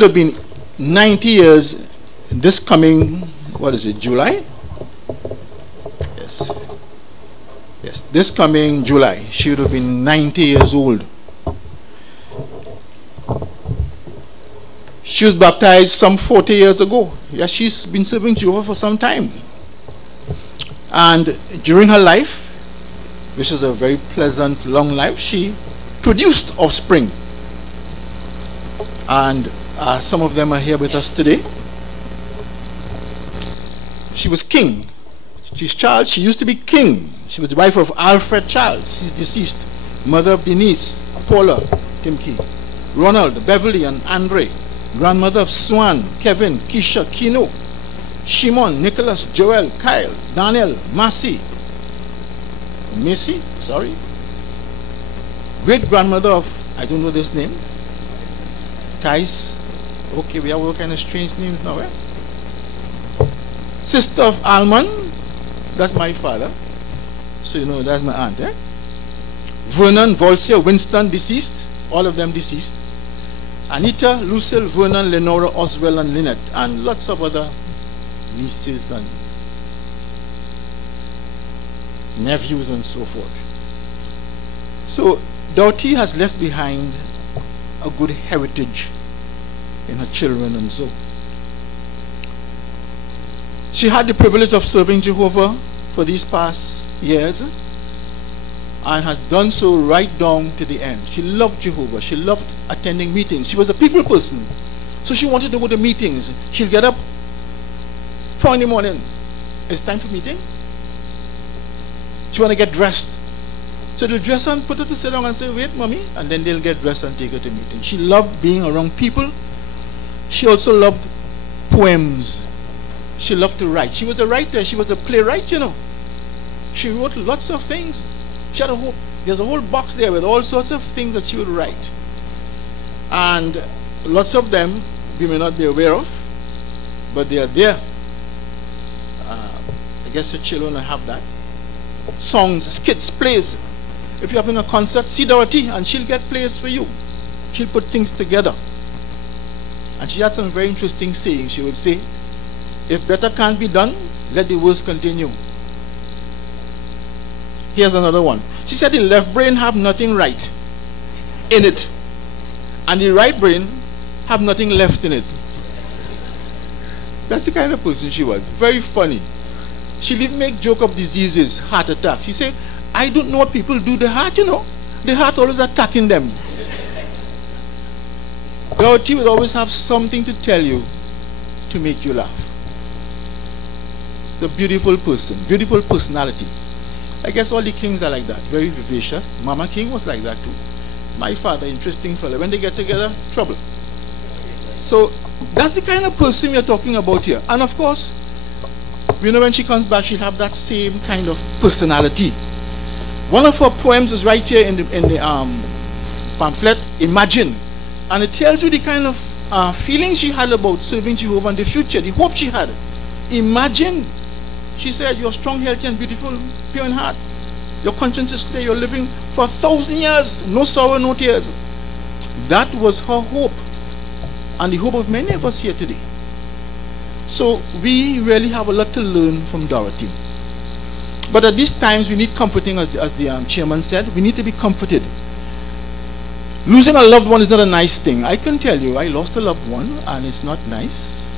would have been 90 years this coming, what is it, July? Yes. Yes, this coming July, she would have been 90 years old. She was baptized some 40 years ago. Yes, she's been serving Jehovah for some time. And during her life, which is a very pleasant, long life, she produced offspring. And some of them are here with us today. She was king. She's Charles. She used to be king. She was the wife of Alfred Charles. He's deceased. Mother of Denise, Paula, Timke, Ronald, Beverly, and Andre. Grandmother of Swan, Kevin, Keisha, Kino, Shimon, Nicholas, Joel, Kyle, Daniel, Massey, sorry. Great grandmother of, I don't know this name, Thais. Okay, we have all kind of strange names now, eh? Sister of Alman, that's my father. So you know, that's my aunt, eh? Vernon, Volsia, Winston, deceased. All of them deceased. Anita, Lucille, Vernon, Lenora, Oswell, and Lynette, and lots of other nieces and nephews and so forth. So Dorothy has left behind a good heritage in her children, and so she had the privilege of serving Jehovah for these past years and has done so right down to the end. She loved Jehovah. She loved attending meetings. She was a people person, so she wanted to go to meetings. She'll get up 4 in the morning. It's time for meeting. She want to get dressed. So they'll dress her and put her to sit down and say, wait, mommy, and then they'll get dressed and take her to meeting. She loved being around people. She also loved poems. She loved to write. She was a writer. She was a playwright, you know. She wrote lots of things. She had there's a whole box there with all sorts of things that she would write. And lots of them we may not be aware of, but they are there. I guess your children will have that. Songs, skits, plays. If you're having a concert, see Dorothy and she'll get plays for you. She'll put things together. And she had some very interesting sayings. She would say, if better can't be done, let the worst continue. Here's another one. She said the left brain have nothing right in it, and the right brain have nothing left in it. That's the kind of person she was. Very funny. She'll even make joke of diseases, heart attack. She said, I don't know what people do to the heart, you know. The heart always attacking them. Dorothy would always have something to tell you to make you laugh. The beautiful person, beautiful personality. I guess all the kings are like that, very vivacious. Mama King was like that too. My father, interesting fellow. When they get together, trouble. So that's the kind of person we are talking about here. And of course, you know, when she comes back, she'll have that same kind of personality. One of her poems is right here in the pamphlet, Imagine. And it tells you the kind of feelings she had about serving Jehovah in the future, the hope she had. Imagine. She said, you're strong, healthy, and beautiful, pure in heart. Your conscience is clear. You're living for 1,000 years. No sorrow, no tears. That was her hope. And the hope of many of us here today. So we really have a lot to learn from Dorothy. But at these times, we need comforting, as the chairman said. We need to be comforted. Losing a loved one is not a nice thing. I can tell you, I lost a loved one, and it's not nice.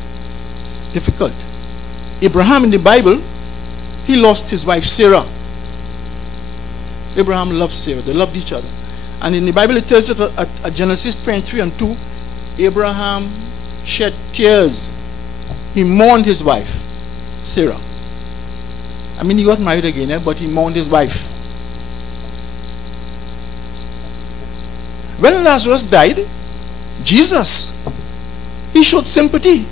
It's difficult. Abraham in the Bible, he lost his wife Sarah. Abraham loved Sarah. They loved each other. And in the Bible it tells us at Genesis 23:2, Abraham shed tears. He mourned his wife, Sarah. I mean, he got married again, but he mourned his wife. When Lazarus died, Jesus, he showed sympathy.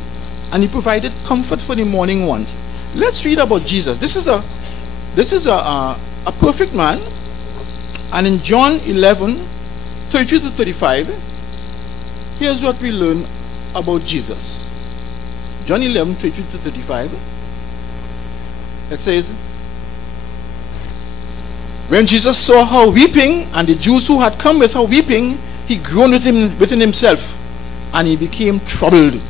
And he provided comfort for the mourning ones. Let's read about Jesus. This is a perfect man. And in John 11:32-35, here's what we learn about Jesus. John 11:32-35. It says, when Jesus saw her weeping, and the Jews who had come with her weeping, he groaned within himself and he became troubled.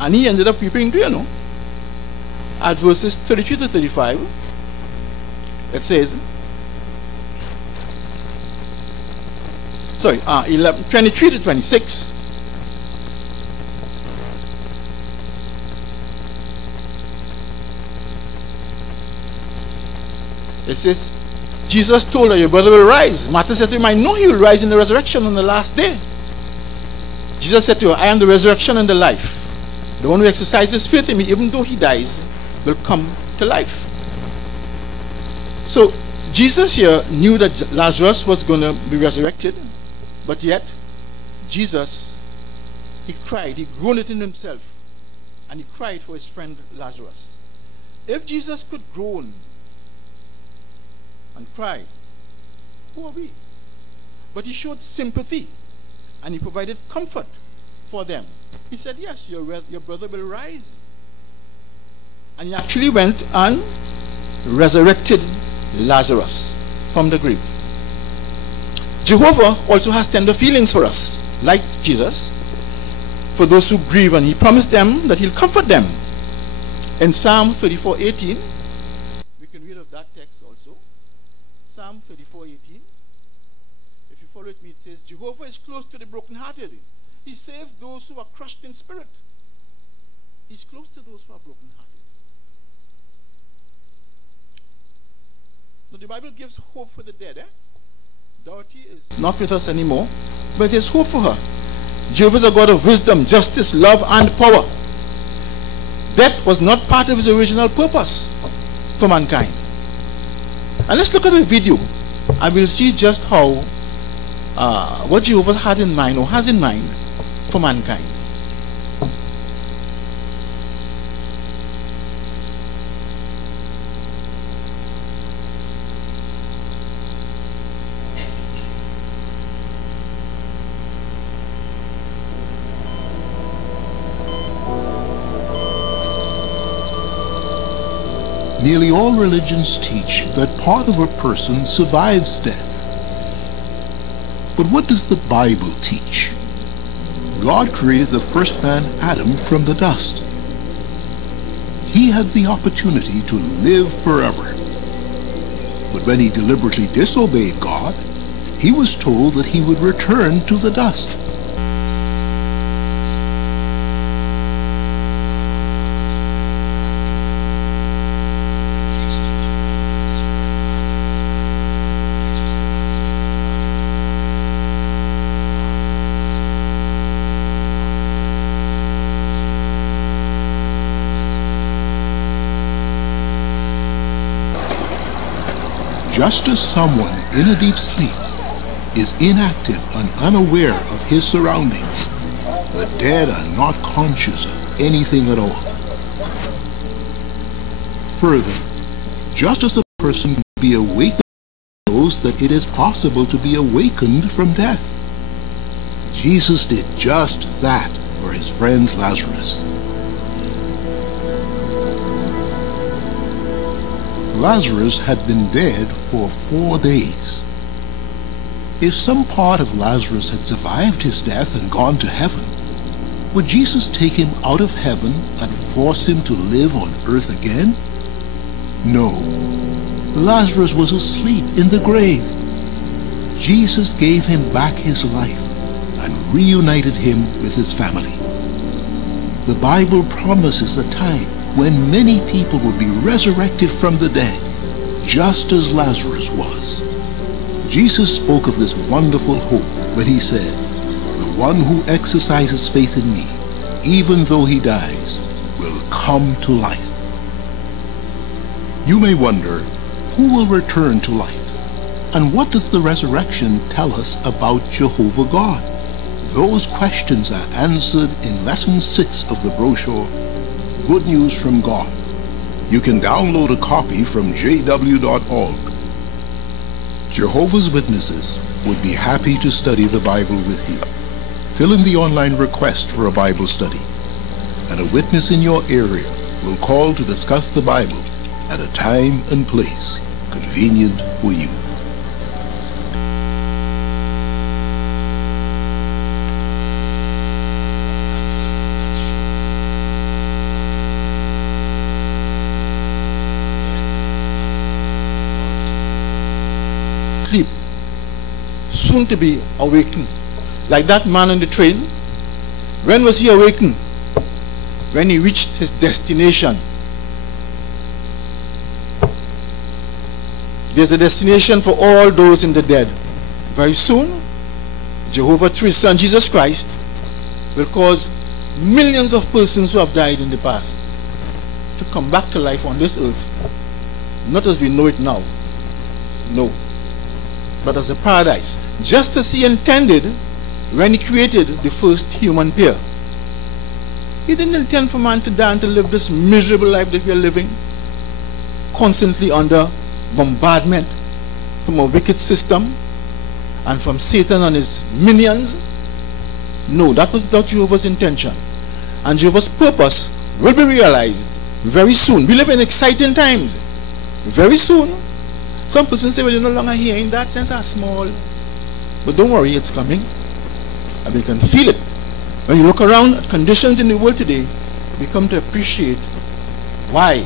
And he ended up weeping too, you know. At verses 33 to 35, it says, 23 to 26. It says, Jesus told her, your brother will rise. Martha said to him, I know he will rise in the resurrection on the last day. Jesus said to her, I am the resurrection and the life. The one who exercises faith in me, even though he dies, will come to life. So Jesus here knew that Lazarus was going to be resurrected, but yet Jesus, he cried, he groaned it in himself, and he cried for his friend Lazarus. If Jesus could groan and cry, who are we? But he showed sympathy, and he provided comfort for them. He said, yes, your brother will rise. And he actually went and resurrected Lazarus from the grave. Jehovah also has tender feelings for us, like Jesus, for those who grieve, and he promised them that he'll comfort them. In Psalm 34:18, we can read of that text also. Psalm 34:18. If you follow it, it says, Jehovah is close to the brokenhearted. He saves those who are crushed in spirit. He's close to those who are brokenhearted. Now the Bible gives hope for the dead. Dorothy is not with us anymore, but there's hope for her. Jehovah is a God of wisdom, justice, love, and power. Death was not part of his original purpose for mankind. And let's look at a video, and we'll see just how what Jehovah had in mind, or has in mind, for mankind. Nearly all religions teach that part of a person survives death. But what does the Bible teach? God created the first man, Adam, from the dust. He had the opportunity to live forever. But when he deliberately disobeyed God, he was told that he would return to the dust. Just as someone in a deep sleep is inactive and unaware of his surroundings, the dead are not conscious of anything at all. Further, just as a person can be awakened knows that it is possible to be awakened from death, Jesus did just that for his friend Lazarus. Lazarus had been dead for 4 days. If some part of Lazarus had survived his death and gone to heaven, would Jesus take him out of heaven and force him to live on earth again? No. Lazarus was asleep in the grave. Jesus gave him back his life and reunited him with his family. The Bible promises a time when many people would be resurrected from the dead, just as Lazarus was. Jesus spoke of this wonderful hope when he said, "The one who exercises faith in me, even though he dies, will come to life." You may wonder, who will return to life? And what does the resurrection tell us about Jehovah God? Those questions are answered in Lesson 6 of the brochure, Good News from God. You can download a copy from jw.org. Jehovah's Witnesses would be happy to study the Bible with you. Fill in the online request for a Bible study, and a witness in your area will call to discuss the Bible at a time and place convenient for you. . sleep, soon to be awakened. Like that man on the train. When was he awakened? When he reached his destination. There's a destination for all those in the dead. Very soon, Jehovah through his son Jesus Christ will cause millions of persons who have died in the past to come back to life on this earth. Not as we know it now. No. But as a paradise. Just as he intended when he created the first human pair. He didn't intend for man to die and to live this miserable life that we are living, constantly under bombardment from a wicked system and from Satan and his minions. No, that was not Jehovah's intention. And Jehovah's purpose will be realized very soon. We live in exciting times. Very soon. Some persons say, well, you're no longer here. In that sense, are small. But don't worry, it's coming. And we can feel it. When you look around at conditions in the world today, we come to appreciate why.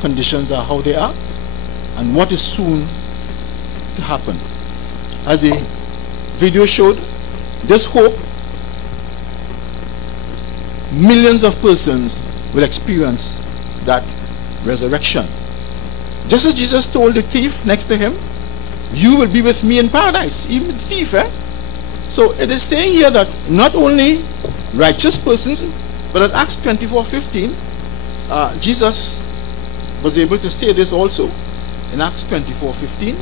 Conditions are how they are, and what is soon to happen. As the video showed, there's hope. Millions of persons will experience that resurrection. Just as Jesus told the thief next to him, you will be with me in paradise. Even the thief, So it is saying here that not only righteous persons, but at Acts 24:15, Jesus was able to say this also in Acts 24:15.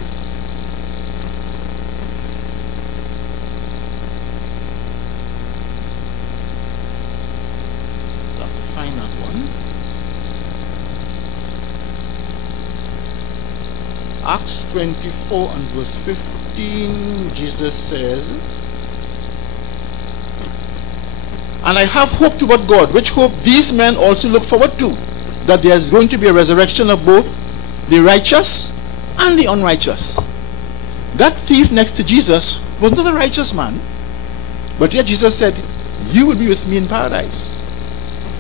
Have to find that one. Acts 24 and verse 15, Jesus says, and I have hope toward God, which hope these men also look forward to, that there is going to be a resurrection of both the righteous and the unrighteous. That thief next to Jesus was not a righteous man, but yet Jesus said, you will be with me in paradise.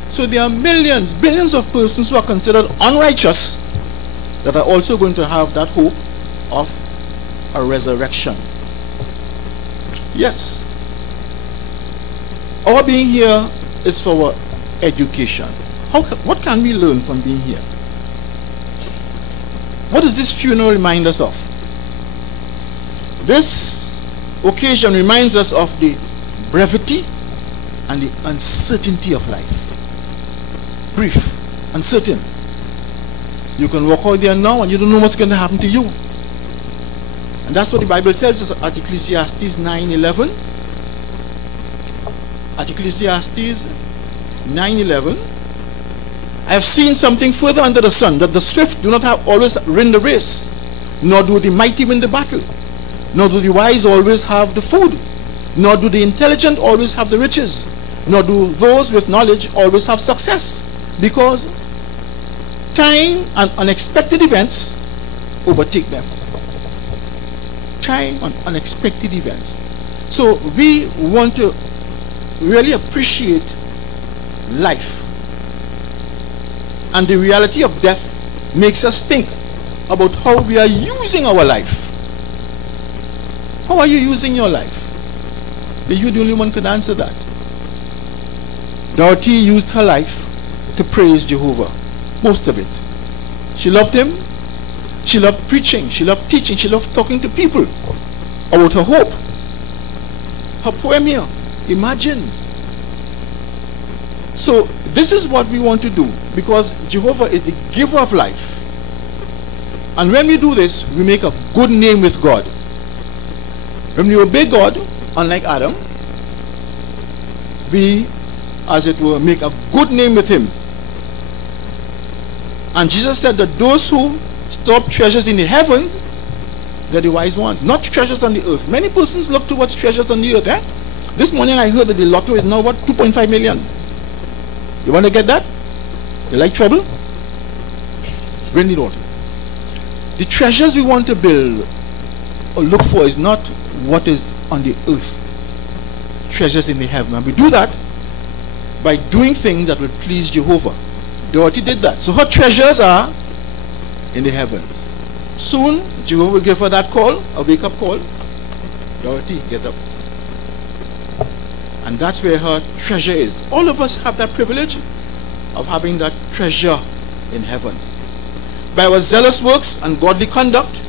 So there are millions, billions of persons who are considered unrighteous that are also going to have that hope of a resurrection. Yes, our being here is for our education. What can we learn from being here? What does this funeral remind us of? This occasion reminds us of the brevity and the uncertainty of life. Brief, uncertain. You can walk out there now and you don't know what's going to happen to you. And that's what the Bible tells us at Ecclesiastes 9:11. At Ecclesiastes 9:11, I have seen something further under the sun, that the swift do not always win the race, nor do the mighty win the battle, nor do the wise always have the food, nor do the intelligent always have the riches, nor do those with knowledge always have success, because time and unexpected events overtake them. Time and unexpected events. So we want to really appreciate life. And the reality of death makes us think about how we are using our life. How are you using your life? Are you the only one can answer that? Dorothy used her life to praise Jehovah. Most of it. She loved him. She loved preaching. She loved teaching. She loved talking to people about her hope. Her poem here, imagine. So this is what we want to do, because Jehovah is the giver of life. And when we do this, we make a good name with God. When we obey God, unlike Adam, we, as it were, make a good name with him. And Jesus said that those who store up treasures in the heavens, they're the wise ones, not treasures on the earth. Many persons look towards treasures on the earth. This morning I heard that the lotto is now what, 2.5 million. You want to get that? You like trouble? Bring the lotto. The treasures we want to build or look for is not what is on the earth. Treasures in the heaven. And we do that by doing things that will please Jehovah. Dorothy did that. So her treasures are in the heavens. Soon, Jehovah will give her that call, a wake-up call. Dorothy, get up. And that's where her treasure is. All of us have that privilege of having that treasure in heaven. By our zealous works and godly conduct,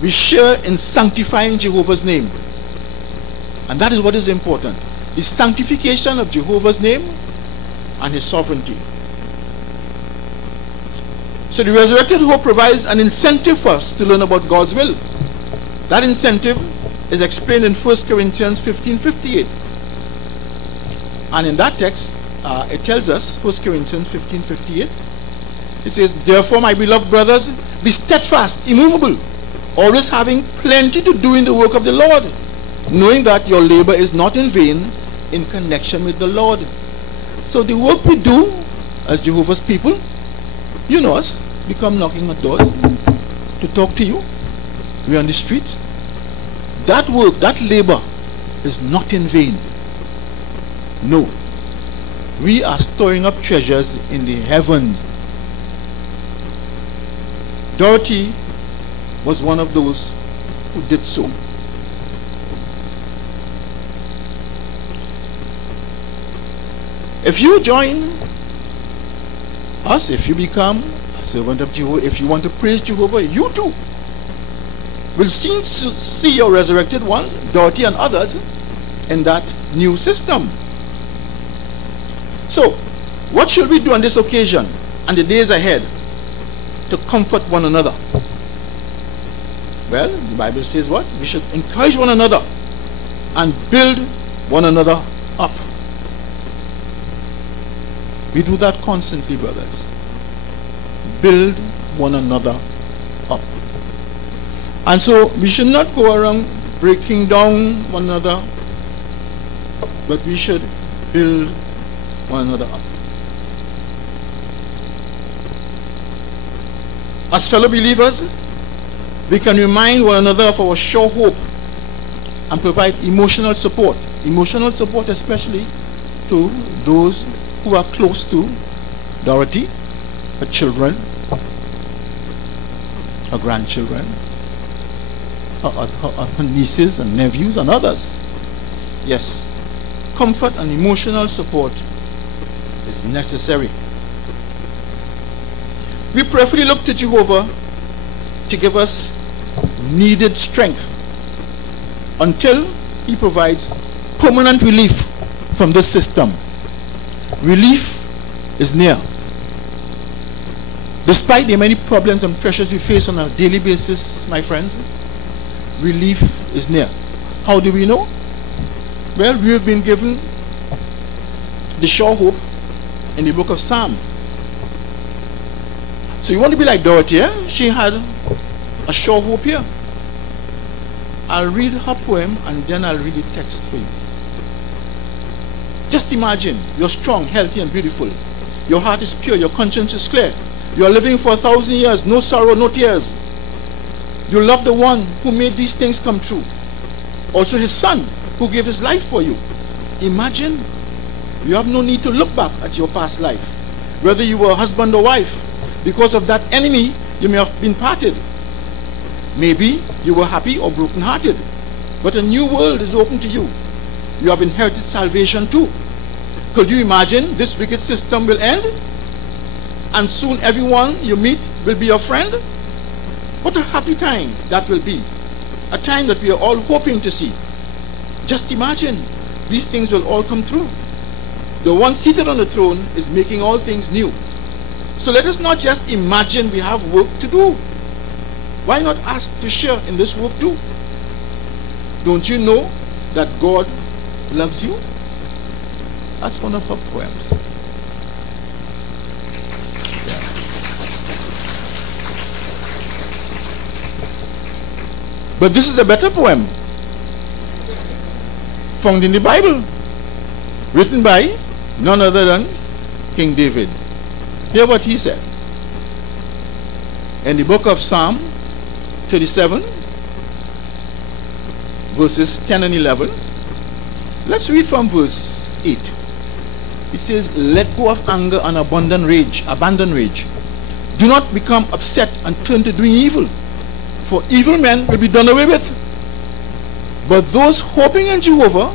we share in sanctifying Jehovah's name. And that is what is important. The sanctification of Jehovah's name and his sovereignty. So the resurrected hope provides an incentive for us to learn about God's will. That incentive is explained in 1 Corinthians 15:58. And in that text, it tells us, 1 Corinthians 15:58, it says, "Therefore, my beloved brothers, be steadfast, immovable, always having plenty to do in the work of the Lord, knowing that your labor is not in vain in connection with the Lord." So the work we do as Jehovah's people, you know us, we come knocking at doors to talk to you. We're on the streets. That work, that labor is not in vain. No. We are storing up treasures in the heavens. Dorothy was one of those who did so. If you join us, if you become a servant of Jehovah, if you want to praise Jehovah, you too will soon see your resurrected ones, Dorothy and others, in that new system. So, what should we do on this occasion and the days ahead to comfort one another? Well, the Bible says what? We should encourage one another and build one another up. We do that constantly, brothers. Build one another up. And so we should not go around breaking down one another, but we should build one another up. As fellow believers, we can remind one another of our sure hope and provide emotional support especially to those who are close to Dorothy, her children, her grandchildren, her nieces and nephews and others. Yes, comfort and emotional support is necessary. We prayerfully look to Jehovah to give us needed strength until he provides permanent relief from this system. Relief is near. Despite the many problems and pressures we face on a daily basis, my friends, relief is near. How do we know? Well, we have been given the sure hope in the book of Psalm. So you want to be like Dorothy, eh? She had a sure hope here. I'll read her poem and then I'll read the text for you. Just imagine, you're strong, healthy and beautiful. Your heart is pure, your conscience is clear. You are living for 1,000 years, no sorrow, no tears. You love the one who made these things come true. Also his son, who gave his life for you. Imagine, you have no need to look back at your past life. Whether you were a husband or wife, because of that enemy, you may have been parted. Maybe you were happy or broken-hearted. But a new world is open to you. You have inherited salvation too. Could you imagine this wicked system will end? And soon everyone you meet will be your friend? What a happy time that will be. A time that we are all hoping to see. Just imagine, these things will all come through. The one seated on the throne is making all things new. So let us not just imagine we have work to do. Why not ask to share in this work too? Don't you know that God loves you? That's one of her poems. Yeah. But this is a better poem found in the Bible, written by none other than King David. Hear what he said in the book of Psalm 37, verses 10 and 11. Let's read from verse 8. it says, let go of anger and abandon rage. Do not become upset and turn to doing evil, for evil men will be done away with. But those hoping in Jehovah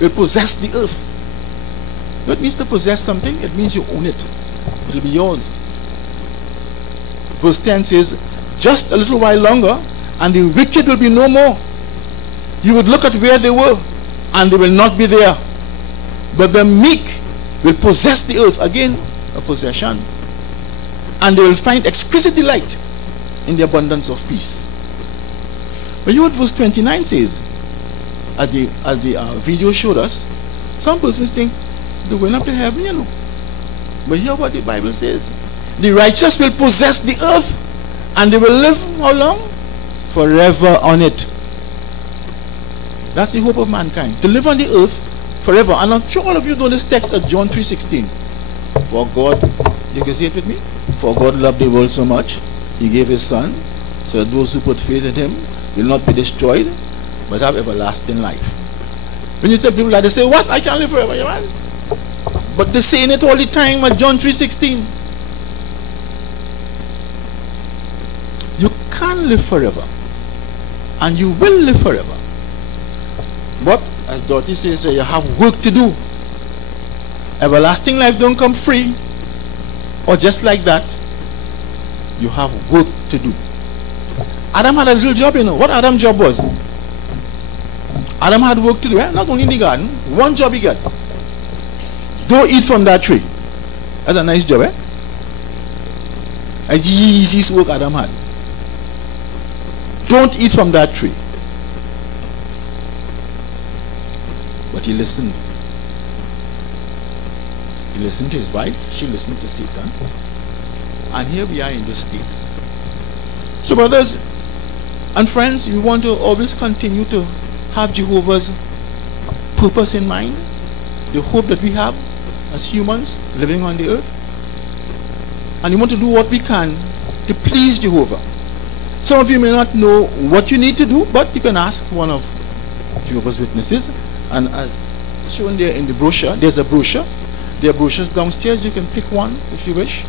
will possess the earth. What means to possess something? It means you own it. It will be yours. Verse 10 says, just a little while longer, and the wicked will be no more. You would look at where they were, and they will not be there. But the meek will possess the earth. Again, a possession. And they will find exquisite delight in the abundance of peace. But you know what verse 29 says? As the video showed us, some persons think they're going up to heaven, you know. But hear what the Bible says. The righteous will possess the earth, and they will live how long? Forever on it. That's the hope of mankind, to live on the earth forever. And I'm sure all of you know this text of John 3:16. For God, you can say it with me. For God loved the world so much, he gave his son, so that those who put faith in him will not be destroyed, but have everlasting life. When you tell people that, they say, what? I can't live forever, you man. But they're saying it all the time at John 3:16. You can live forever, and you will live forever. But as Dorothy says, you have work to do. Everlasting life don't come free, or just like that. You have work to do. Adam had a little job, you know. What Adam's job was? Adam had work to do, eh? Not only in the garden. One job he got. Don't eat from that tree. That's a nice job, eh? A easiest work Adam had. Don't eat from that tree. But he listened. He listened to his wife. She listened to Satan. And here we are in this state. So brothers and friends, we want to always continue to have Jehovah's purpose in mind. The hope that we have as humans living on the earth. And we want to do what we can to please Jehovah. Some of you may not know what you need to do, but you can ask one of Jehovah's Witnesses. And as shown there in the brochure, there's a brochure. There are brochures downstairs. You can pick one if you wish.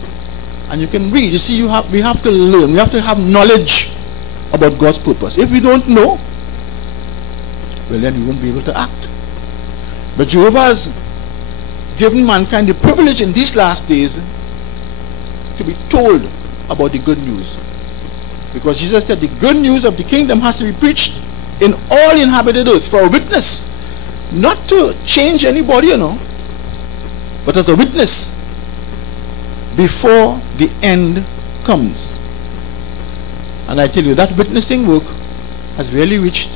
And you can read. You see, we have to learn. We have to have knowledge about God's purpose. If we don't know, well, then we won't be able to act. But Jehovah has given mankind the privilege in these last days to be told about the good news. Because Jesus said the good news of the kingdom has to be preached in all inhabited earth for a witness. Not to change anybody, you know, but as a witness before the end comes. And I tell you, that witnessing work has really reached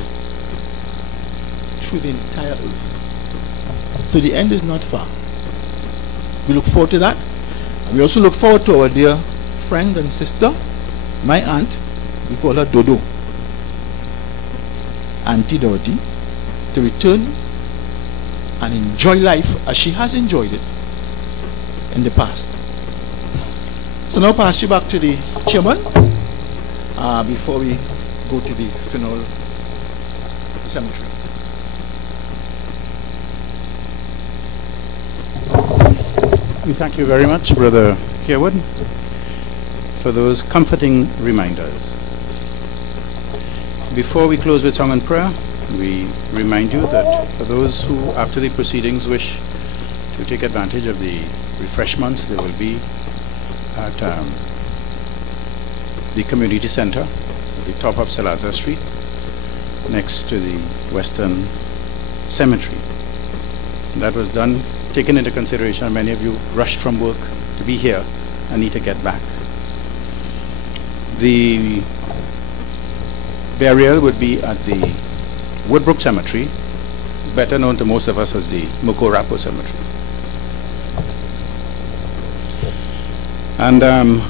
through the entire earth. So the end is not far. We look forward to that. And we also look forward to our dear friend and sister, my aunt. We call her Dodo, Auntie Dorothy, to return and enjoy life as she has enjoyed it in the past. So now pass you back to the chairman before we go to the funeral cemetery. We thank you very much, Brother Herwood, for those comforting reminders. Before we close with song and prayer, we remind you that for those who, after the proceedings, wish to take advantage of the refreshments, they will be at the community center at the top of Salazar Street, next to the Western Cemetery. That was done, taken into consideration. Many of you rushed from work to be here and need to get back. The burial would be at the Woodbrook Cemetery, better known to most of us as the Mukorapo Cemetery. And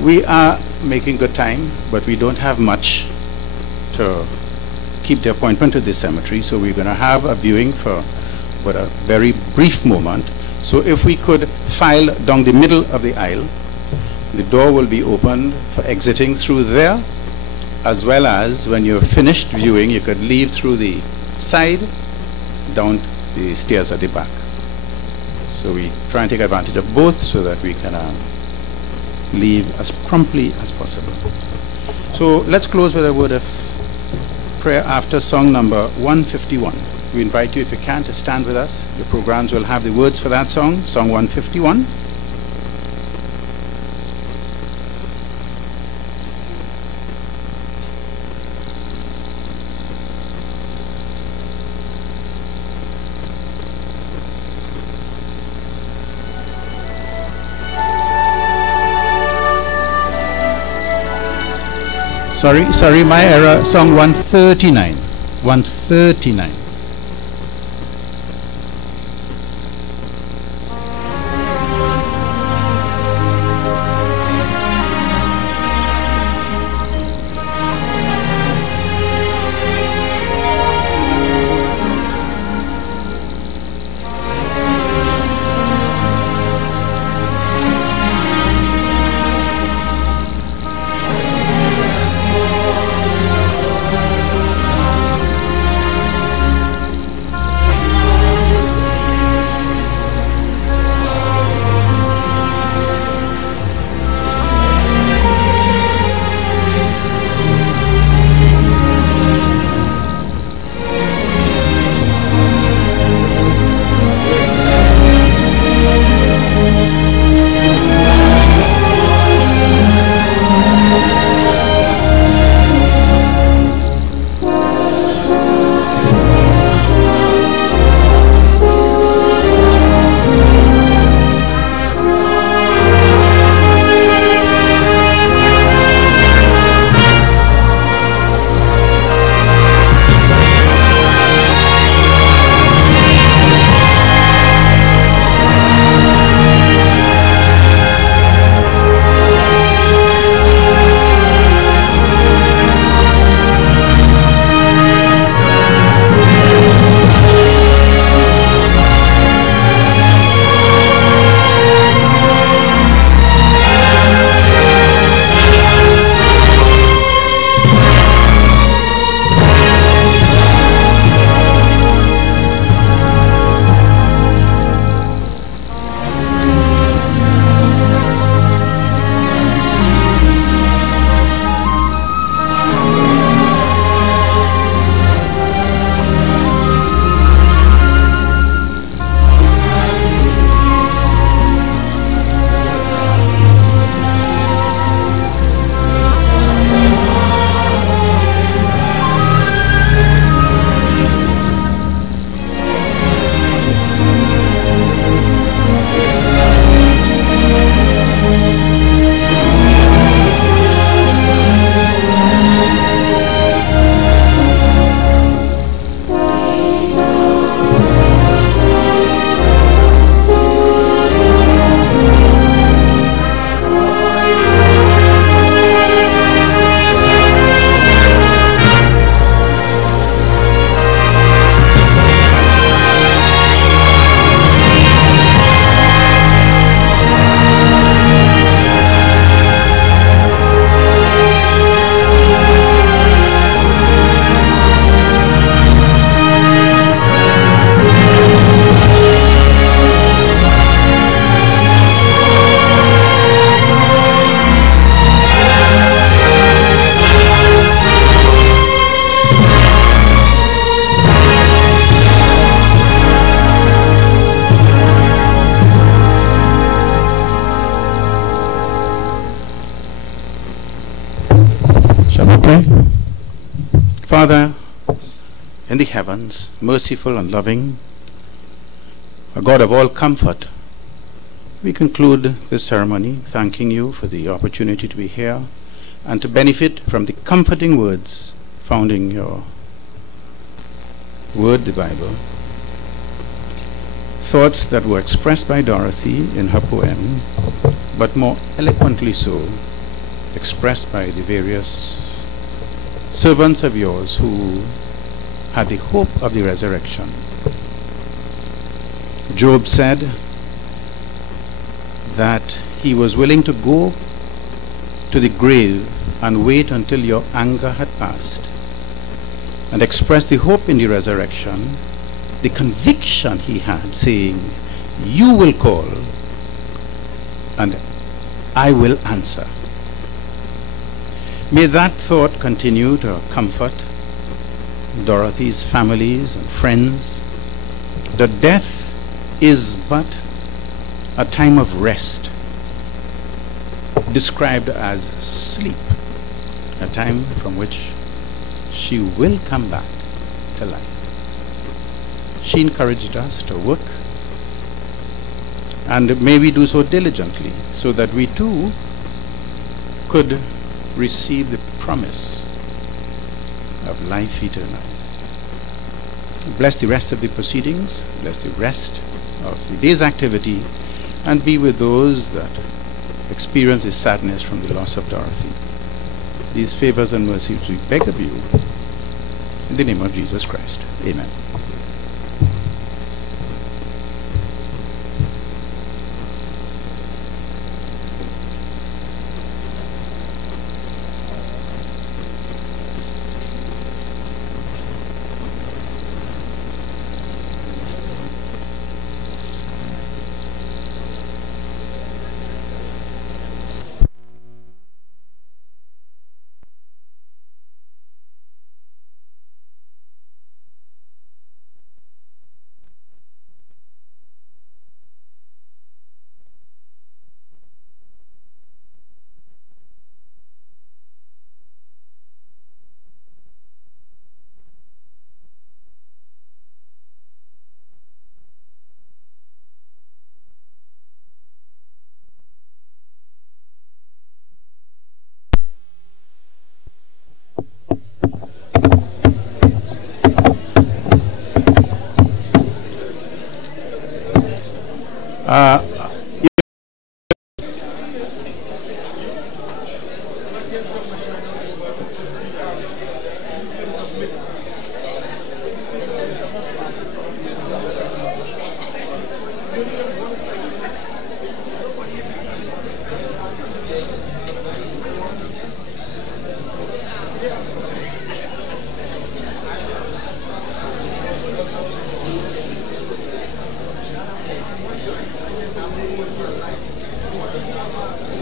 we are making good time, but we don't have much to keep the appointment to this cemetery, so we're going to have a viewing for but a very brief moment. So if we could file down the middle of the aisle, the door will be opened for exiting through there, as well as when you're finished viewing, you could leave through the side down the stairs at the back. So So we try and take advantage of both so that we can leave as promptly as possible. So let's close with a word of prayer after song number 151. We invite you, if you can, to stand with us. Your programs will have the words for that song, song 151. Sorry, my error, song 139. 139. Father in the heavens, merciful and loving, a God of all comfort, we conclude this ceremony thanking you for the opportunity to be here and to benefit from the comforting words found in your word, the Bible. Thoughts that were expressed by Dorothy in her poem, but more eloquently so, expressed by the various servants of yours who had the hope of the resurrection. Job said that he was willing to go to the grave and wait until your anger had passed, and express the hope in the resurrection, the conviction he had, saying, You will call, and I will answer. May that thought continue to comfort Dorothy's families and friends, that death is but a time of rest, described as sleep, a time from which she will come back to life. She encouraged us to work, and may we do so diligently, so that we too could receive the promise of life eternal. Bless the rest of the proceedings, bless the rest of the day's activity, and be with those that experience the sadness from the loss of Dorothy. These favors and mercies we beg of you in the name of Jesus Christ. Amen.